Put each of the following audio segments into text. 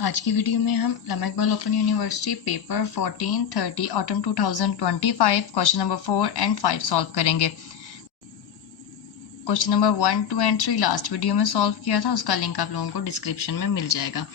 आज की वीडियो में हम Allama Iqbal open university paper 1430 autumn 2025 question number 4 and 5 solve करेंगे। Question number 1, 2 and 3 last video में सॉल्व किया था, उसका लिंक आप लोगों को डिस्क्रिप्शन में मिल जाएगा।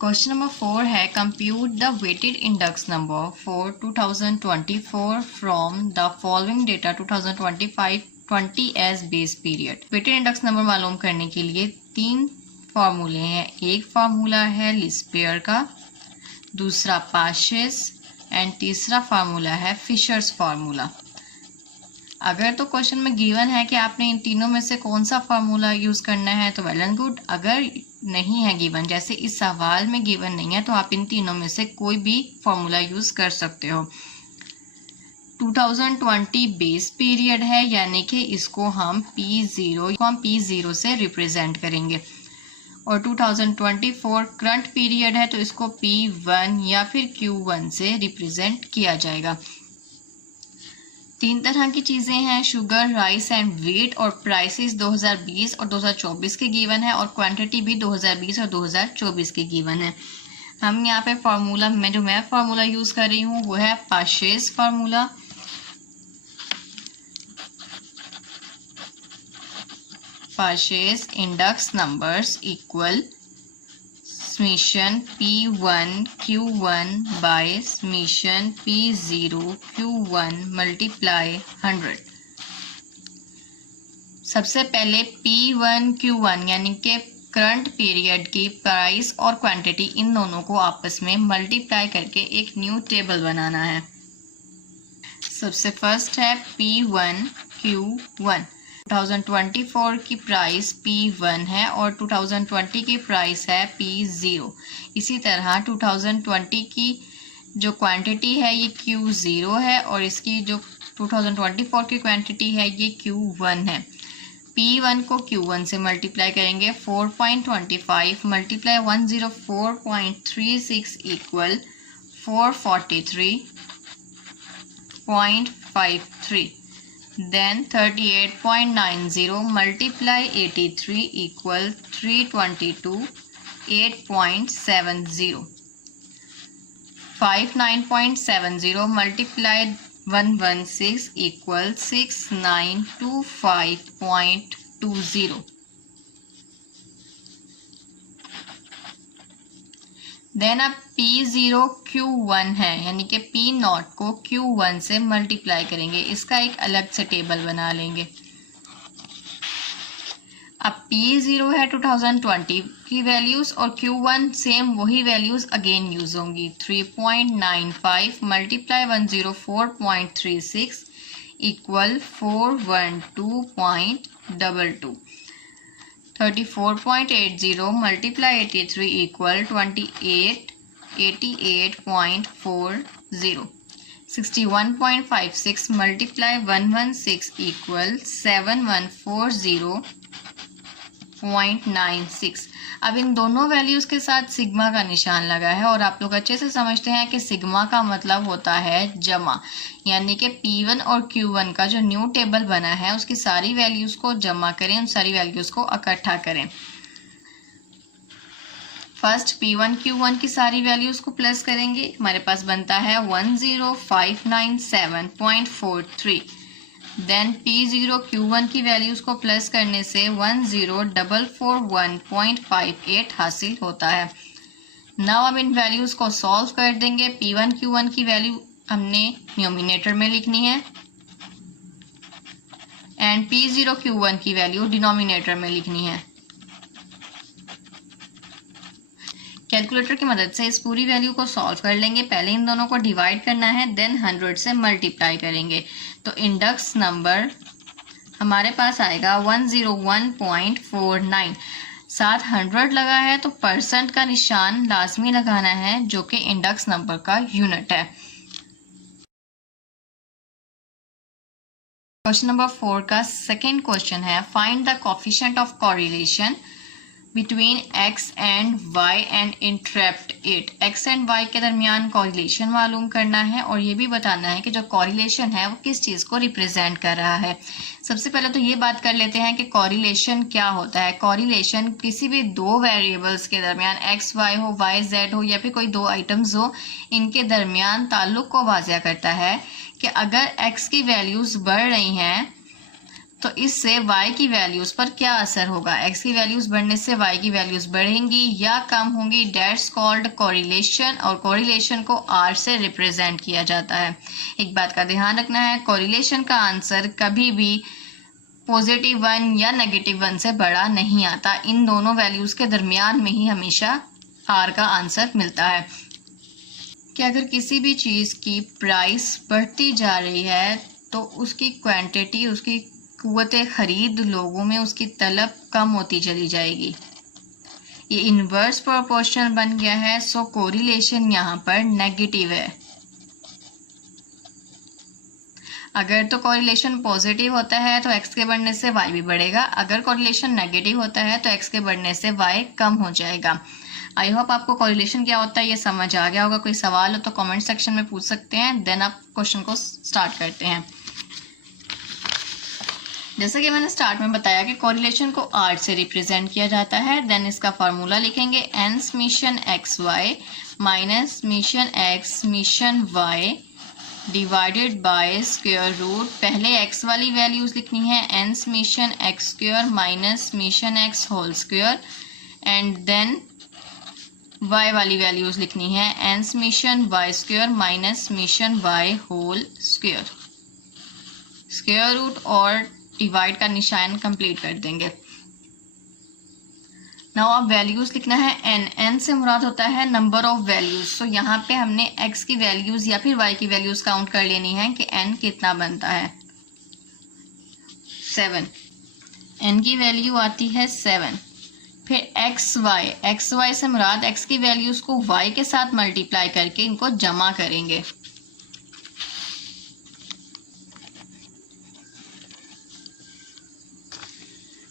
क्वेश्चन नंबर 4 है compute the weighted index number for 2024 from the following data 2025 20 as base period. Weighted index number मालूम करने के लिए 3 फार्मूले हैं। एक फार्मूला है लीस्ट स्क्वायर का, दूसरा पाशेस एंड तीसरा फार्मूला है फिशर्स फार्मूला। अगर तो क्वेश्चन में गिवन है कि आपने इन तीनों में से कौन सा फार्मूला यूज करना है तो वेल एंड गुड। अगर नहीं है गिवन, जैसे इस सवाल में गिवन नहीं है, तो आप इन तीनों में से कोई भी फार्मूला यूज कर सकते हो। 2020 बेस पीरियड है, यानी कि इसको हम P0 से रिप्रेजेंट करेंगे, और 2024 करंट पीरियड है तो इसको P1 या फिर Q1 से रिप्रेजेंट किया जाएगा। 3 तरह की चीजें हैं, शुगर, राइस एंड वेट, और प्राइसेस 2020 और 2024 के गिवन है, और क्वांटिटी भी 2020 और 2024 के गिवन है। हम यहाँ पे फार्मूला में जो मैं फार्मूला यूज कर रही हूँ वो है Paasche's formula. Paasche's index numbers equal summation P1 Q1 by summation P0 Q1 multiply 100। सबसे पहले P1 Q1 यानी कि करंट पीरियड की प्राइस और क्वांटिटी, इन दोनों को आपस में मल्टीप्लाई करके एक न्यू टेबल बनाना है। सबसे फर्स्ट है P1 Q1। 2024 की प्राइस P1 है और 2020 की प्राइस है P0। इसी तरह 2020 की जो क्वांटिटी है ये Q0 है, और इसकी जो 2024 की क्वांटिटी है ये Q1 है। P1 को Q1 से मल्टीप्लाई करेंगे, 4.25 multiply 104.36 equal 443.53। Then 38.90 multiply 83 equal 322.8.70. 59.70 multiply 116 equal 6925.20. Then अब P0 Q1 है, यानी कि P0 को Q1 से मल्टीप्लाई करेंगे। इसका एक अलग से टेबल बना लेंगे। अब P0 है 2020 की वैल्यूज, और Q1 सेम वही वैल्यूज अगेन यूज होंगी। 3.95 multiply 104.36 equal 412.22। 34.80 multiply 83 equal 88.40. 61.56 multiply 116 equal 7140.96। अब इन दोनों वैल्यूज के साथ सिग्मा का निशान लगा है, और आप लोग अच्छे से समझते हैं कि सिग्मा का मतलब होता है जमा, यानी कि P1 और Q1 का जो न्यू टेबल बना है उसकी सारी वैल्यूज को जमा करें, उन सारी वैल्यूज को इकट्ठा करें। फर्स्ट P1 Q1 की सारी वैल्यूज को प्लस करेंगे, हमारे पास बनता है 10597.43। देन P0 Q1 की वैल्यूज को प्लस करने से 10441.58 हासिल होता है। नाउ अब इन वैल्यूज को सॉल्व कर देंगे। P1 Q1 की वैल्यू हमने न्यूमिनेटर में लिखनी है, एंड P0 Q1 की वैल्यू डिनोमिनेटर में लिखनी है। कैलकुलेटर की मदद से इस पूरी वैल्यू को सॉल्व कर लेंगे। पहले इन दोनों को डिवाइड करना है, देन 100 से मल्टीप्लाई करेंगे, तो इंडेक्स नंबर हमारे पास आएगा 101.49। साथ 100 लगा है तो परसेंट का निशान लाजमी लगाना है, जो कि इंडेक्स नंबर का यूनिट है। क्वेश्चन नंबर 4 का सेकेंड क्वेश्चन है find the coefficient of correlation between x and y and interrupt it. x and y के दरमियान कॉरिलेशन मालूम करना है और ये भी बताना है कि जो कॉरिलेशन है वो किस चीज़ को रिप्रेजेंट कर रहा है। सबसे पहले तो ये बात कर लेते हैं कि कॉरिलेशन क्या होता है। कॉरिलेशन किसी भी दो वेरिएबल्स के दरमियान x y हो, y z हो या फिर कोई दो आइटम्स हो, इनके दरमियान ताल्लुक को वाज़ह करता है कि अगर x की वैल्यूज़ बढ़ रही हैं तो इससे y की वैल्यूज़ पर क्या असर होगा। x की वैल्यूज़ बढ़ने से y की वैल्यूज़ बढ़ेंगी या कम होंगी। डेट्स कॉल्ड कोरिलेशन, और कोरिलेशन को r से रिप्रेजेंट किया जाता है। एक बात का ध्यान रखना है, कोरिलेशन का आंसर कभी भी +1 या -1 से बड़ा नहीं आता। इन दोनों वैल्यूज़ के दरमियान में ही हमेशा r का आंसर मिलता है। कि अगर किसी भी चीज़ की प्राइस बढ़ती जा रही है तो उसकी क्वांटिटी, उसकी कुव्वत ख़रीद लोगों में उसकी तलब कम होती चली जाएगी। ये इन्वर्स प्रोपोर्शनल बन गया है, सो कोरिलेशन यहाँ पर नेगेटिव है। अगर तो कोरिलेशन पॉजिटिव होता है तो x के बढ़ने से y भी बढ़ेगा, अगर कोरिलेशन नेगेटिव होता है तो x के बढ़ने से y कम हो जाएगा। आई होप आपको कोरिलेशन क्या होता है ये समझ आ गया होगा। कोई सवाल हो तो कमेंट सेक्शन में पूछ सकते हैं, देन आप क्वेश्चन को स्टार्ट करते हैं। जैसा कि मैंने स्टार्ट में बताया कि कोरिलेशन को r से रिप्रेजेंट किया जाता है। देन इसका फार्मूला लिखेंगे n summation x y minus summation x summation y divided by square root. पहले x वाली वैल्यूज लिखनी है, n summation x square minus summation x whole square, and then y वाली वैल्यूज लिखनी है, n summation y square minus summation y whole square. Square root और divide का निशान कंप्लीट कर देंगे। नाउ अब वैल्यूज लिखना है n से मुराद होता है नंबर ऑफ वैल्यूज। तो यहाँ पे हमने x की वैल्यूज या फिर y की वैल्यूज काउंट कर लेनी है कि n कितना बनता है। 7, n की वैल्यू आती है 7। फिर xy से मुराद x की वैल्यूज को y के साथ मल्टीप्लाई करके इनको जमा करेंगे।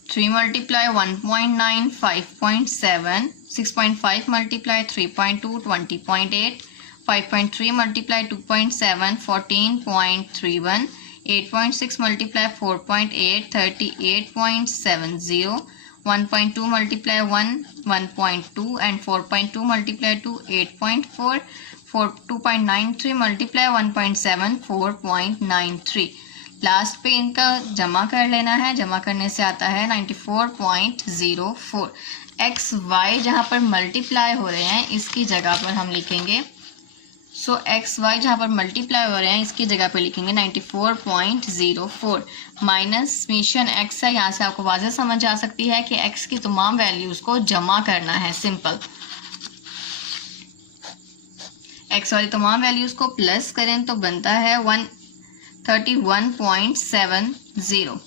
Three multiply 1.9 5.7, 6.5 multiply 3.2 20.8, 5.3 multiply 2.7 14.31, 8.6 multiply 4.8 38.70, 1.2 multiply 1.2 and 4.2 multiply 2 8.4, 2.93 multiply 1.7 4.93। Last पे इनका जमा कर लेना है, जमा करने से आता है 94.04। एक्स वाई जहाँ पर मल्टीप्लाई हो रहे हैं इसकी जगह पर हम लिखेंगे, सो एक्स वाई जहाँ पर मल्टीप्लाई हो रहे हैं इसकी जगह पर लिखेंगे 94.04 माइनस समीशन एक्स है। यहाँ से आपको वाज़ेह समझ आ सकती है कि एक्स की तमाम वैल्यूज़ को जमा करना है। सिंपल, एक्स वाली तमाम वैल्यूज़ को प्लस करें तो बनता है 131.70।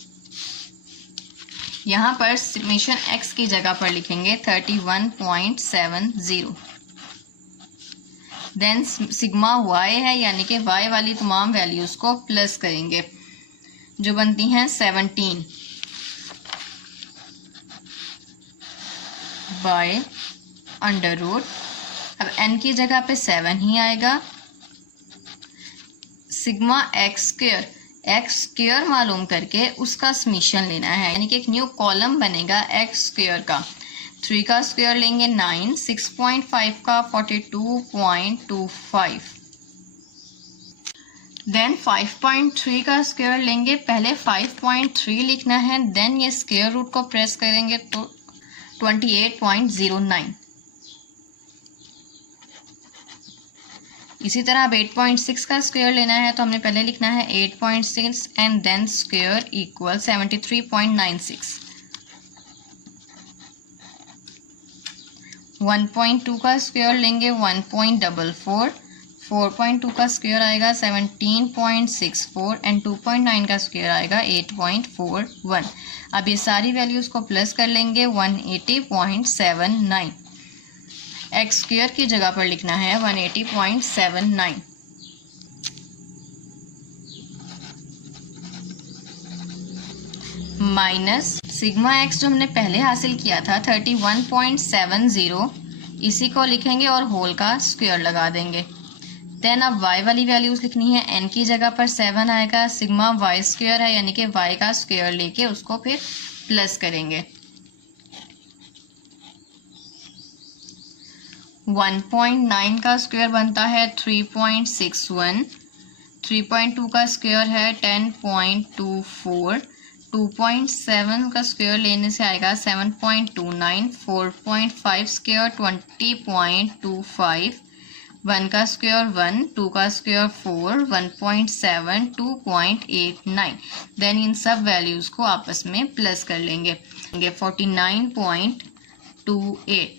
यहाँ पर समीशन x की जगह पर लिखेंगे 31.70। देन सिग्मा y है, यानी कि y वाली तमाम वैल्यूज़ को प्लस करेंगे जो बनती हैं 17 बाय अंडर रूट। अब n की जगह पे 7 ही आएगा। सिग्मा एक्स स्क्वायर मालूम करके उसका समीशन लेना है, यानी कि एक न्यू कॉलम बनेगा एक्स स्क्वायर का। 3 का स्क्वायर लेंगे 9, 6.5 का 42.25, देन 5.3 का स्क्वायर लेंगे। पहले 5.3 लिखना है, देन ये स्क्वायर रूट को प्रेस करेंगे तो 28.09। इसी तरह अब 8.6 का स्क्वायर लेना है तो हमने पहले लिखना है 8.6 एंड देन स्क्वायर इक्वल 73.96। 1.2 का स्क्वायर लेंगे 1.44, 4.2 का स्क्वायर आएगा 17.64 एंड 2.9 का स्क्वायर आएगा 8.41। अब ये सारी वैल्यूज़ को प्लस कर लेंगे 180.79। एक्स स्क्वायर की जगह पर लिखना है 180.79 माइनस सिग्मा एक्स जो हमने पहले हासिल किया था 31.70, इसी को लिखेंगे और होल का स्क्वायर लगा देंगे। देन अब y वाली वैल्यूज लिखनी है। n की जगह पर 7 आएगा, सिग्मा y स्क्वायर है यानी कि y का स्क्वायर लेके उसको फिर प्लस करेंगे। 1.9 का स्क्वायर बनता है 3.61, 3.2 का स्क्वायर है 10.24, 2.7 का स्क्वायर लेने से आएगा 7.29, 4.5 स्क्वायर 20.25, 1 का स्क्वायर 1, 2 का स्क्वायर 4, 1.7, 2.89। देन इन सब वैल्यूज़ को आपस में प्लस कर लेंगे। 49.28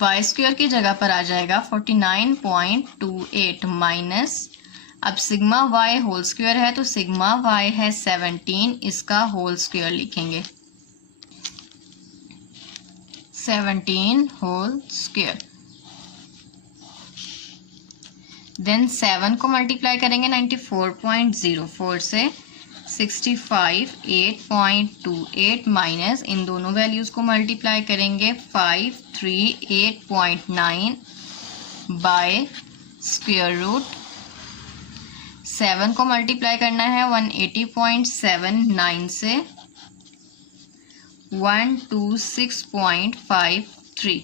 वाई स्क्वायर की जगह पर आ जाएगा 49.28 माइनस, अब सिग्मा वाई होल स्क्वायर है तो सिग्मा वाई है 17, इसका होल स्क्वायर लिखेंगे 17 होल स्क्वायर। देन 7 को मल्टीप्लाई करेंगे 94.04 से, 65 8.28 माइनस इन दोनों वैल्यूज़ को मल्टीप्लाई करेंगे 538.9 बाय स्क्वायर रूट। 7 को मल्टीप्लाई करना है 180.79 से, 126.53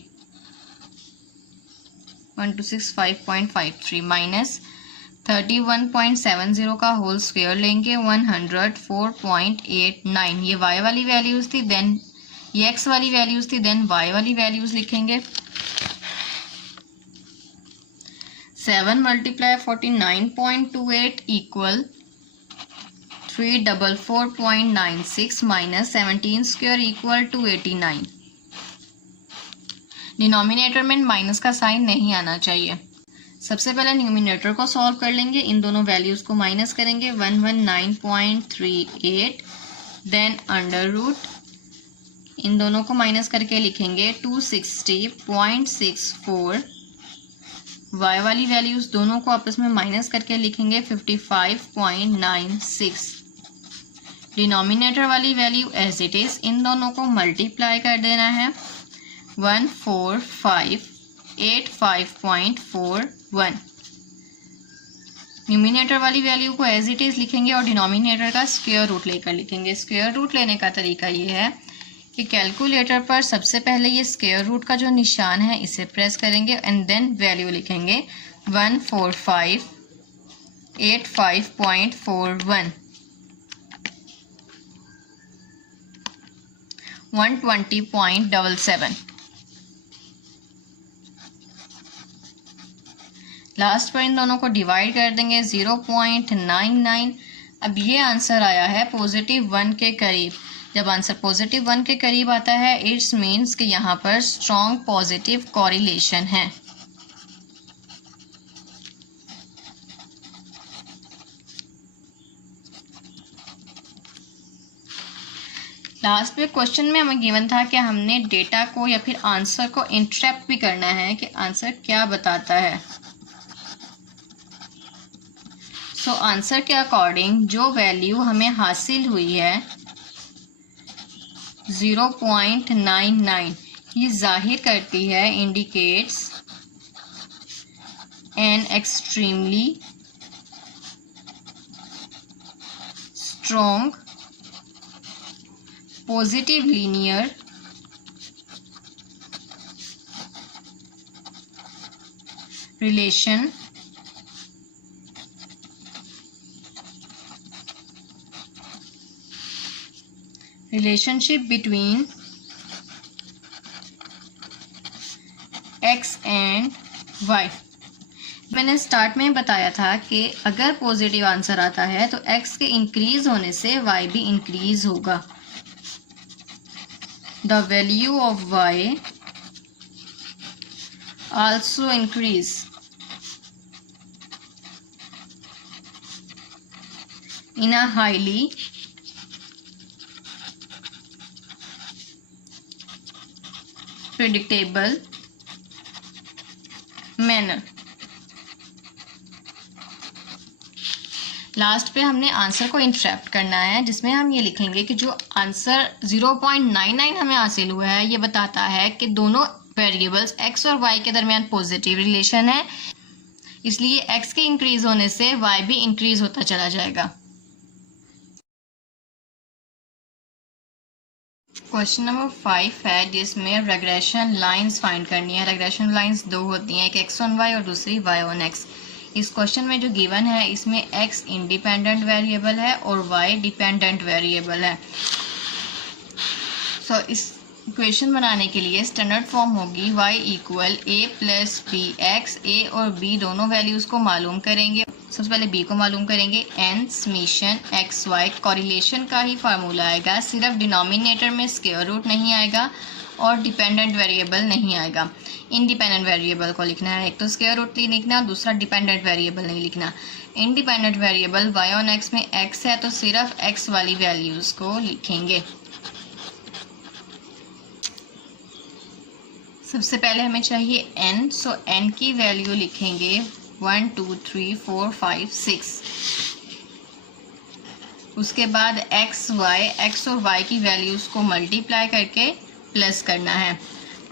126.53 माइनस 31.70 का होल स्क्वायर लेंगे 104.89। ये y वाली वैल्यूज़ थी, देन ये x वाली वैल्यूज़ थी, देन y वाली वैल्यूज़ लिखेंगे। 7 multiply 49.28 equal 344.96 minus 17 square equal 289। Denominator में माइनस का साइन नहीं आना चाहिए। सबसे पहले न्यूमिनेटर को सॉल्व कर लेंगे, इन दोनों वैल्यूज़ को माइनस करेंगे 119.38, देन अंडर रूट, इन दोनों को माइनस करके लिखेंगे 260.64। y वाली वैल्यूज़ दोनों को आपस में माइनस करके लिखेंगे 55.96। डिनोमिनेटर वाली वैल्यू एज इट इज़, इन दोनों को मल्टीप्लाई कर देना है 14585.41। न्यूमिनेटर वाली वैल्यू को एज इट इज़ लिखेंगे और डिनोमिनेटर का स्क्वायर रूट लेकर लिखेंगे। स्क्वायर रूट लेने का तरीका ये है कि कैलकुलेटर पर सबसे पहले ये स्क्वायर रूट का जो निशान है इसे प्रेस करेंगे एंड देन वैल्यू लिखेंगे 14585.41, 120.77। लास्ट पर इन दोनों को डिवाइड कर देंगे 0.99। अब ये आंसर आया है +1 के करीब। जब आंसर +1 के करीब आता है इट्स मीन्स कि यहाँ पर स्ट्रॉन्ग पॉजिटिव कॉरिलेशन है। लास्ट में क्वेश्चन में हमें गिवन था कि हमने डेटा को या फिर आंसर को इंटरप्ट भी करना है कि आंसर क्या बताता है। सो आंसर के अकॉर्डिंग जो वैल्यू हमें हासिल हुई है 0.99, ये जाहिर करती है, indicates an extremely strong positive linear relation relationship between x and y। मैंने स्टार्ट में बताया था कि अगर पॉजिटिव आंसर आता है तो x के इंक्रीज होने से y भी इंक्रीज होगा। The value of y also increase in a highly predictable manner। Last पे हमने आंसर को इंटरप्ट करना है, जिसमें हम ये लिखेंगे कि जो आंसर 0.99 हमें हासिल हुआ है ये बताता है कि दोनों वेरिएबल्स x और y के दरमियान पॉजिटिव रिलेशन है, इसलिए x के इंक्रीज होने से y भी इंक्रीज होता चला जाएगा। क्वेश्चन नंबर 5 है जिसमें रेग्रेशन लाइंस फाइंड करनी है। रेग्रेशन लाइंस दो होती हैं, एक x ऑन y और दूसरी y ऑन x। इस क्वेश्चन में जो गिवन है इसमें x इंडिपेंडेंट वेरिएबल है और y डिपेंडेंट वेरिएबल है। सो इस इक्वेशन बनाने के लिए स्टैंडर्ड फॉर्म होगी y equal a plus b x. a और b दोनों वैल्यूज़ को मालूम करेंगे। सबसे पहले b को मालूम करेंगे, n summation x y. Correlation का ही फार्मूला आएगा, सिर्फ डिनोमिनेटर में स्क्वायर रूट नहीं आएगा और डिपेंडेंट वेरिएबल नहीं आएगा। इंडिपेंडेंट वेरिएबल को लिखना है, एक तो स्क्वायर रूट लिखना, दूसरा डिपेंडेंट वेरिएबल नहीं लिखना। Independent variable y on x में x है तो सिर्फ x वाली वैल्यूज़ को लिखेंगे। सबसे पहले हमें चाहिए n, सो n की वैल्यू लिखेंगे 1 2 3 4 5 6। उसके बाद x और y की वैल्यूज़ को मल्टीप्लाई करके प्लस करना है।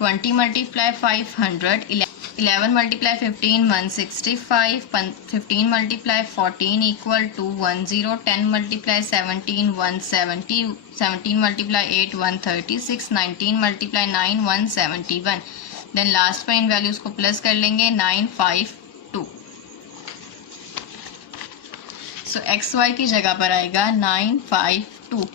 20 multiply 500, 11 multiply 15 165, 15 multiply 14 equal to 10, 10 multiply 17 170, 17 multiply 8 136, 19 multiply 9 171। Then last पर इन वैल्यूज़ को प्लस कर लेंगे 952। सो एक्स वाई की जगह पर आएगा 952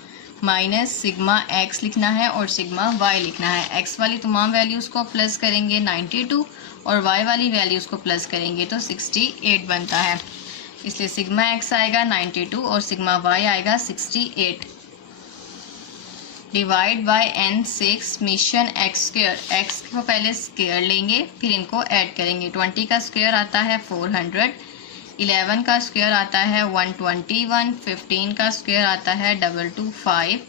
माइनस सिग्मा एक्स लिखना है और सिग्मा वाई लिखना है। एक्स वाली तमाम वैल्यूज़ को प्लस करेंगे 92 और वाई वाली वैल्यूज़ को प्लस करेंगे तो 68 बनता है, इसलिए सिग्मा एक्स आएगा 92 और सिग्मा वाई आएगा 68। Divide bye n 6 summation X square. X को पहले स्क्वायर लेंगे फिर इनको ऐड करेंगे। 20 का स्क्वायर आता है 400, 11 का स्क्वायर आता है 121, 15 का स्क्वायर आता है 225,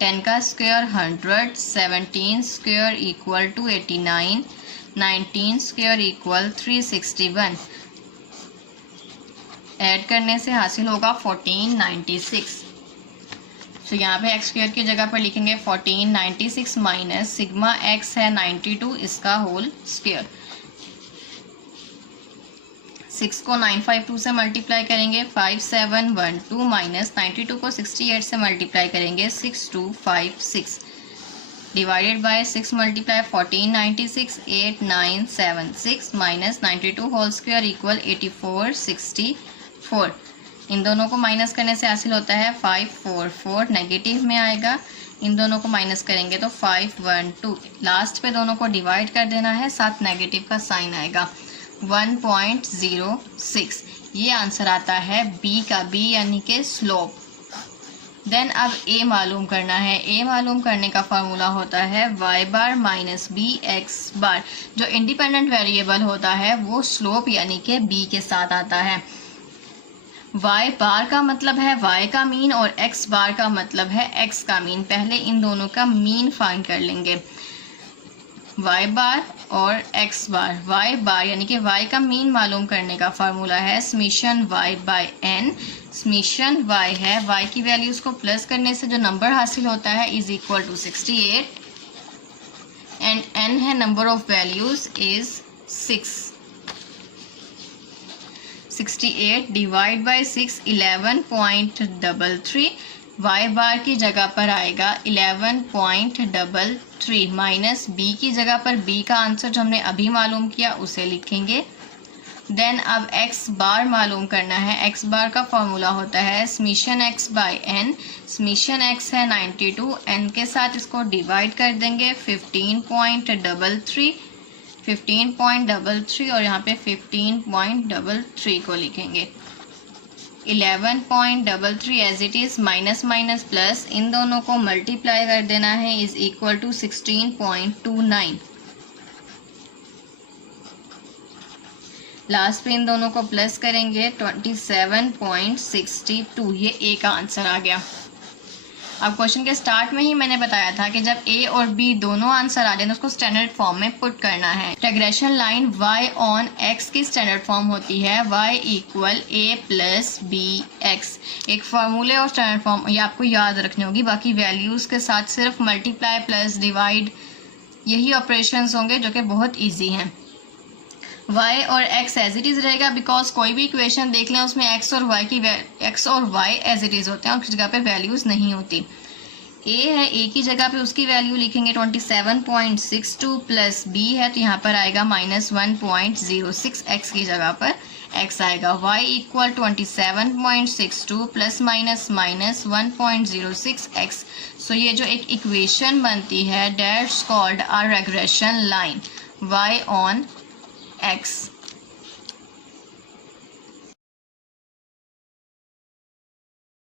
10 का square 100, 17 square equal to 89, 19 square equal 361। Add करने से हासिल होगा 1496। तो यहाँ पे एक्स स्क्वायर की जगह पर लिखेंगे 1496 माइनस सिग्मा एक्स है 92, इसका होल स्क्वायर। 6 को 952 से मल्टीप्लाई करेंगे 5712 माइनस 92 को 68 से मल्टीप्लाई करेंगे 6256। Divided by 6 multiply 1496 8976 minus 92 whole square equal 8464। इन दोनों को माइनस करने से हासिल होता है 544, नेगेटिव में आएगा। इन दोनों को माइनस करेंगे तो 512। लास्ट पे दोनों को डिवाइड कर देना है, साथ नेगेटिव का साइन आएगा 1.06। ये आंसर आता है बी का, बी यानी कि स्लोप। देन अब ए मालूम करना है। ए मालूम करने का फार्मूला होता है y बार माइनस बी एक्स बार। जो इंडिपेंडेंट वेरिएबल होता है वो स्लोप यानी कि b के साथ आता है। y बार का मतलब है y का मीन और x बार का मतलब है x का मीन। पहले इन दोनों का मीन फाइंड कर लेंगे, y बार और x बार। y बार यानी कि y का मीन मालूम करने का फार्मूला है summation y by n। Summation y है, y की वैल्यूज़ को प्लस करने से जो नंबर हासिल होता है is equal to 68 and n है number of values is 6। 68 divide by 6 11.33। y bar की जगह पर आएगा 11.33 माइनस b की जगह पर b का आंसर जो हमने अभी मालूम किया उसे लिखेंगे। देन अब x बार मालूम करना है। x बार का फॉर्मूला होता है summation x by n। Summation x है 92, n के साथ इसको डिवाइड कर देंगे 15.33 और यहाँ पे 15.33 को लिखेंगे। 11.33 as it is, minus minus plus, इन दोनों को मल्टीप्लाई कर देना है इज इक्वल टू 16.29। लास्ट पे इन दोनों को प्लस करेंगे 27.62। ये ए का आंसर आ गया। अब क्वेश्चन के स्टार्ट में ही मैंने बताया था कि जब ए और बी दोनों आंसर आ जाए तो उसको स्टैंडर्ड फॉर्म में पुट करना है। Regression line y on x की स्टैंडर्ड फॉर्म होती है y equal a plus b x. एक फार्मूले और स्टैंडर्ड फॉर्म ये आपको याद रखनी होगी, बाकी वैल्यूज़ के साथ सिर्फ मल्टीप्लाई प्लस डिवाइड यही ऑपरेशंस होंगे जो कि बहुत ईजी हैं। y और x एज इट इज़ रहेगा, बिकॉज कोई भी इक्वेशन देख लें उसमें x और y एज इट इज़ होते हैं और किसी जगह पे वैल्यूज़ नहीं होती। a है, a की जगह पे उसकी वैल्यू लिखेंगे 27.62 प्लस b है तो यहाँ पर आएगा -1.06, x की जगह पर x आएगा। y equal 27.62 plus minus -1.06 x। सो ये जो एक इक्वेशन बनती है that's called a regression line y on x।